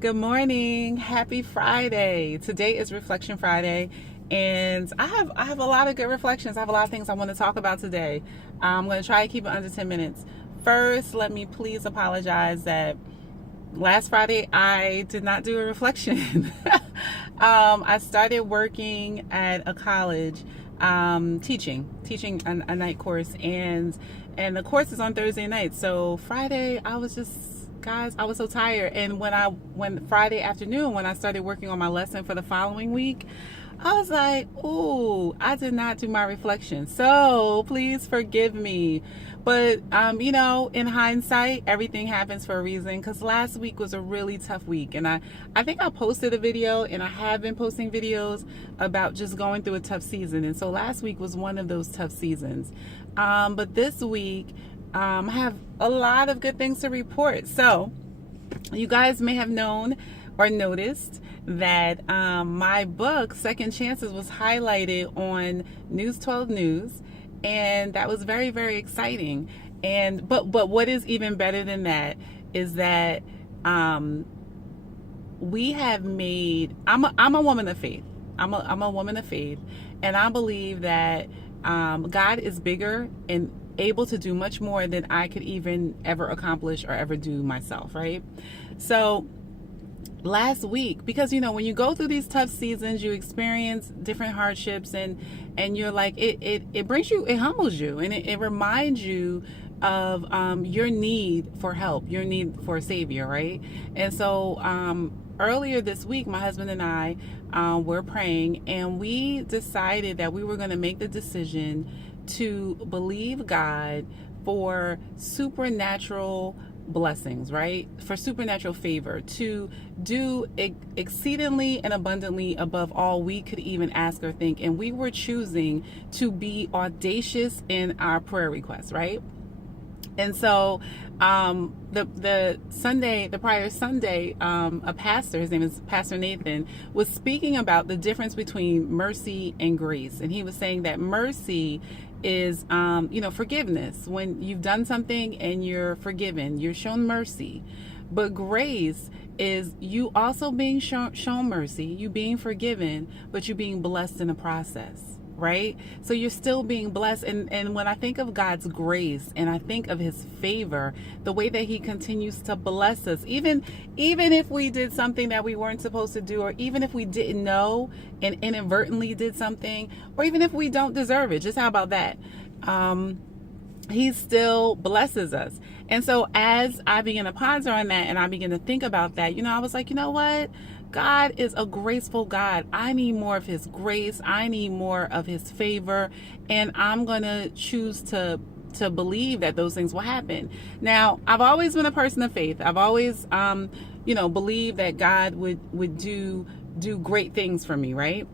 Good morning. Happy Friday. Today is Reflection Friday, and I have a lot of good reflections. I have a lot of things I want to talk about today. I'm going to try to keep it under 10 minutes. First, let me please apologize that last Friday I did not do a reflection. I started working at a college, teaching a night course, and the course is on Thursday night. So Friday I was just, guys, I was so tired. And when Friday afternoon, when I started working on my lesson for the following week, I was like, ooh, I did not do my reflection. So please forgive me. But, in hindsight, everything happens for a reason, because last week was a really tough week. And I think I posted a video, and I have been posting videos about just going through a tough season. And so last week was one of those tough seasons. But this week, I have a lot of good things to report. So you guys may have known or noticed that my book Second Chances was highlighted on News 12 News, and that was very, very exciting. And but what is even better than that is that we have made, I'm a woman of faith. I'm a woman of faith, and I believe that God is bigger and able to do much more than I could even ever accomplish or ever do myself, right? So last week, because when you go through these tough seasons, you experience different hardships, and you're like, it brings you, it humbles you, and it reminds you of your need for help, your need for a savior, right? And so earlier this week, my husband and I were praying, and we decided that we were going to make the decision to believe God for supernatural blessings, right? For supernatural favor, to do exceedingly and abundantly above all we could even ask or think. And we were choosing to be audacious in our prayer requests, right? And so the prior Sunday, a pastor, his name is Pastor Nathan, was speaking about the difference between mercy and grace. And he was saying that mercy is, forgiveness. When you've done something and you're forgiven, you're shown mercy. But grace is you also being shown mercy, you being forgiven, but you being blessed in the process. Right? So you're still being blessed. And when I think of God's grace and I think of his favor, the way that he continues to bless us, even if we did something that we weren't supposed to do, or even if we didn't know and inadvertently did something, or even if we don't deserve it, just how about that? He still blesses us. And so as I began to ponder on that and I began to think about that, I was like, you know what? God is a graceful God. I need more of his grace. I need more of his favor. And I'm going to choose to believe that those things will happen. Now, I've always been a person of faith. I've always, believed that God would do great things for me, right?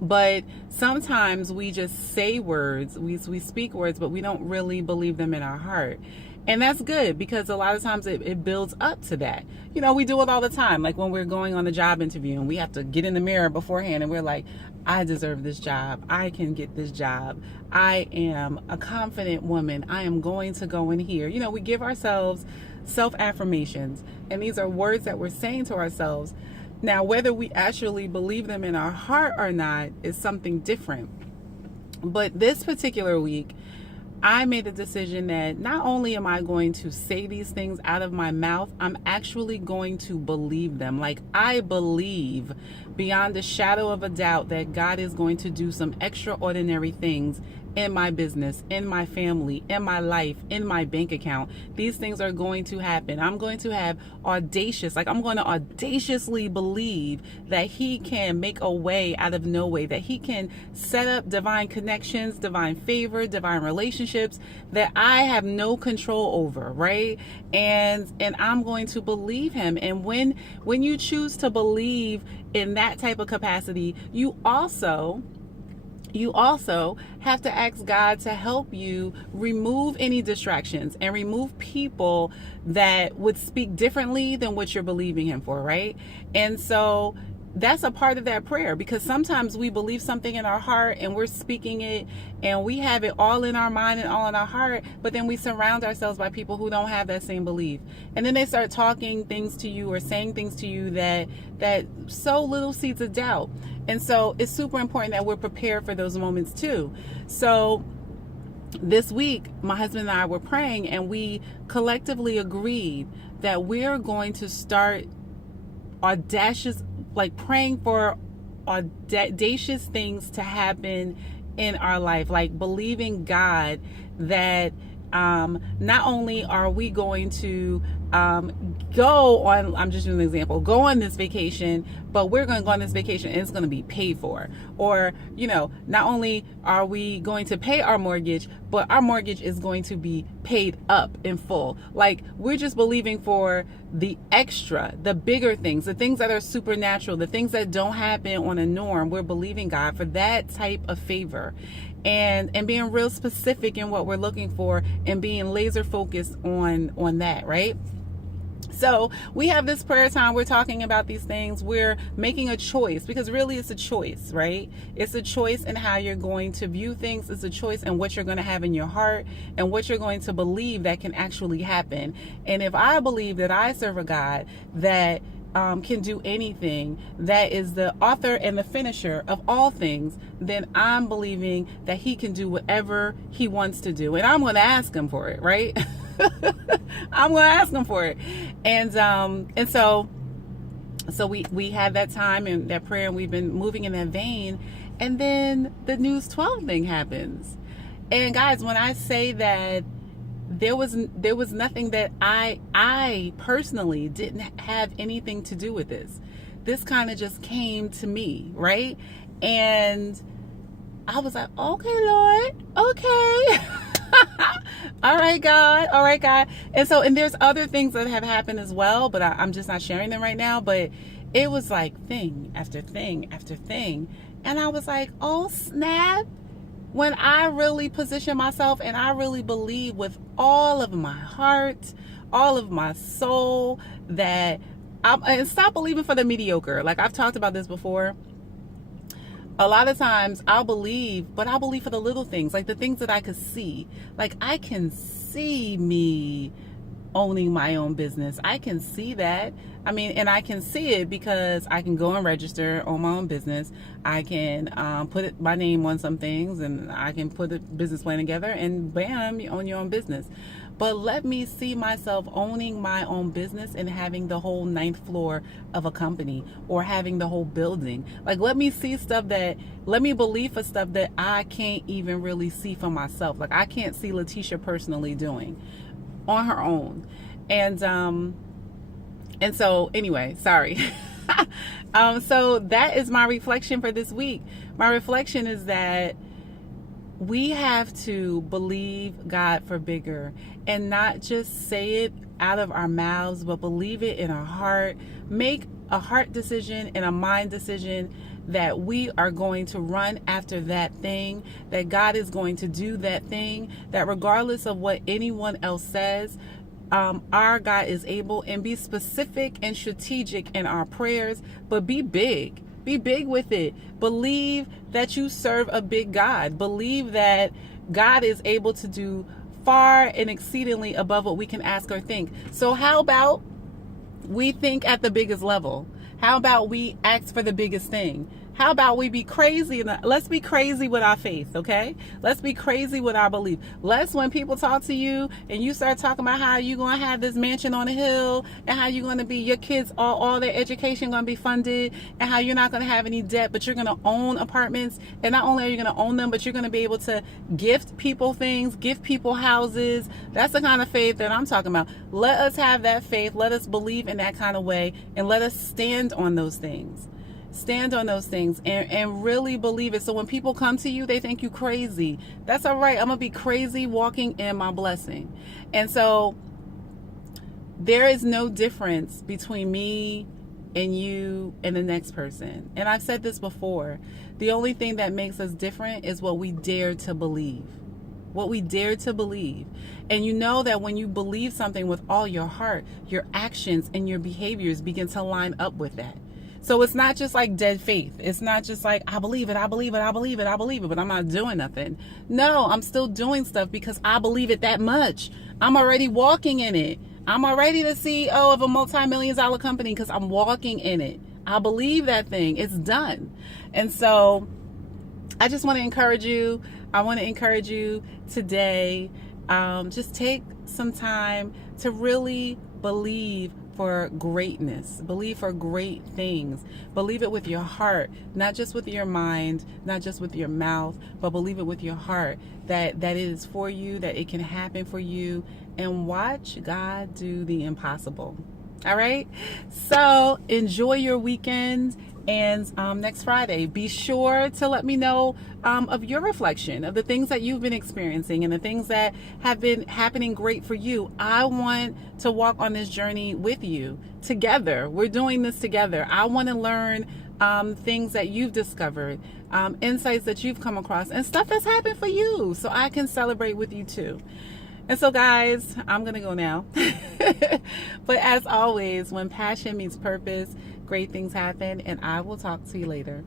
But sometimes we just say words, we speak words, but we don't really believe them in our heart. And that's good, because a lot of times it builds up to that. We do it all the time. Like when we're going on a job interview and we have to get in the mirror beforehand and we're like, I deserve this job. I can get this job. I am a confident woman. I am going to go in here. We give ourselves self-affirmations, and these are words that we're saying to ourselves. Now, whether we actually believe them in our heart or not is something different. But this particular week, I made the decision that not only am I going to say these things out of my mouth, I'm actually going to believe them. Like, I believe beyond a shadow of a doubt that God is going to do some extraordinary things in my business, in my family, in my life, in my bank account. These things are going to happen. I'm going to have I'm going to audaciously believe that he can make a way out of no way, that he can set up divine connections, divine favor, divine relationships that I have no control over, right? And I'm going to believe him. And when you choose to believe in that type of capacity, you also have to ask God to help you remove any distractions and remove people that would speak differently than what you're believing him for, right? And so that's a part of that prayer, because sometimes we believe something in our heart and we're speaking it and we have it all in our mind and all in our heart, but then we surround ourselves by people who don't have that same belief, and then they start talking things to you or saying things to you that sow little seeds of doubt. And so it's super important that we're prepared for those moments too. So this week, my husband and I were praying, and we collectively agreed that we're going to start audacious, like praying for audacious things to happen in our life, like believing God that not only are we going to go on, I'm just using an example, go on this vacation, but we're going to go on this vacation and it's going to be paid for. Or, not only are we going to pay our mortgage, but our mortgage is going to be paid up in full. Like, we're just believing for the extra, the bigger things, the things that are supernatural, the things that don't happen on a norm. We're believing God for that type of favor. And being real specific in what we're looking for and being laser focused on that, right? So we have this prayer time. We're talking about these things. We're making a choice, because really it's a choice, right? It's a choice in how you're going to view things. It's a choice in what you're going to have in your heart and what you're going to believe that can actually happen. And if I believe that I serve a God that can do anything, that is the author and the finisher of all things, then I'm believing that he can do whatever he wants to do. And I'm going to ask him for it, right? I'm going to ask him for it. And so we had that time and that prayer, and we've been moving in that vein. And then the News 12 thing happens. And guys, when I say that there was nothing that I personally didn't have anything to do with this. This kind of just came to me, right? And I was like, okay, Lord, okay. All right, God. And there's other things that have happened as well, but I'm just not sharing them right now. But it was like thing after thing after thing. And I was like, oh, snap. When I really position myself and I really believe with all of my heart, all of my soul, that and stop believing for the mediocre. Like, I've talked about this before. A lot of times I'll believe, but I'll believe for the little things, like the things that I could see. Like, I can see me owning my own business. I can see that. And I can see it because I can go and register on my own business. I can put my name on some things, and I can put a business plan together, and bam, you own your own business. But let me see myself owning my own business and having the whole 9th floor of a company, or having the whole building. Like, let me believe for stuff that I can't even really see for myself. Like, I can't see Letitia personally doing on her own. And so anyway, sorry. So that is my reflection for this week. My reflection is that we have to believe God for bigger, and not just say it out of our mouths, but believe it in our heart. Make a heart decision and a mind decision that we are going to run after that thing, that God is going to do that thing, that regardless of what anyone else says, our God is able. And be specific and strategic in our prayers, but be big. Be big with it. Believe that you serve a big God. Believe that God is able to do far and exceedingly above what we can ask or think. So how about we think at the biggest level? How about we ask for the biggest thing? How about we be crazy? Let's be crazy with our faith, okay? Let's be crazy with our belief. When people talk to you and you start talking about how you're going to have this mansion on a hill, and how you're going to be, your kids, all their education going to be funded, and how you're not going to have any debt, but you're going to own apartments. And not only are you going to own them, but you're going to be able to gift people things, gift people houses. That's the kind of faith that I'm talking about. Let us have that faith. Let us believe in that kind of way, and let us stand on those things. Stand on those things and really believe it. So when people come to you, they think you crazy. That's all right. I'm going to be crazy walking in my blessing. And so there is no difference between me and you and the next person. And I've said this before. The only thing that makes us different is what we dare to believe. What we dare to believe. And you know that when you believe something with all your heart, your actions and your behaviors begin to line up with that. So it's not just like dead faith. It's not just like, I believe it, I believe it, I believe it, I believe it, but I'm not doing nothing. No, I'm still doing stuff because I believe it that much. I'm already walking in it. I'm already the CEO of a multi-million dollar company because I'm walking in it. I believe that thing. It's done. And so I just want to encourage you. I want to encourage you today. Just take some time to really believe for greatness. Believe for great things. Believe it with your heart, not just with your mind, not just with your mouth, but believe it with your heart that it is for you, that it can happen for you, and watch God do the impossible. All right? So enjoy your weekend. And next Friday, be sure to let me know of your reflection of the things that you've been experiencing and the things that have been happening great for you. I want to walk on this journey with you together. We're doing this together. I want to learn things that you've discovered, insights that you've come across, and stuff that's happened for you so I can celebrate with you too. And so, guys, I'm going to go now. But as always, when passion meets purpose, great things happen, and I will talk to you later.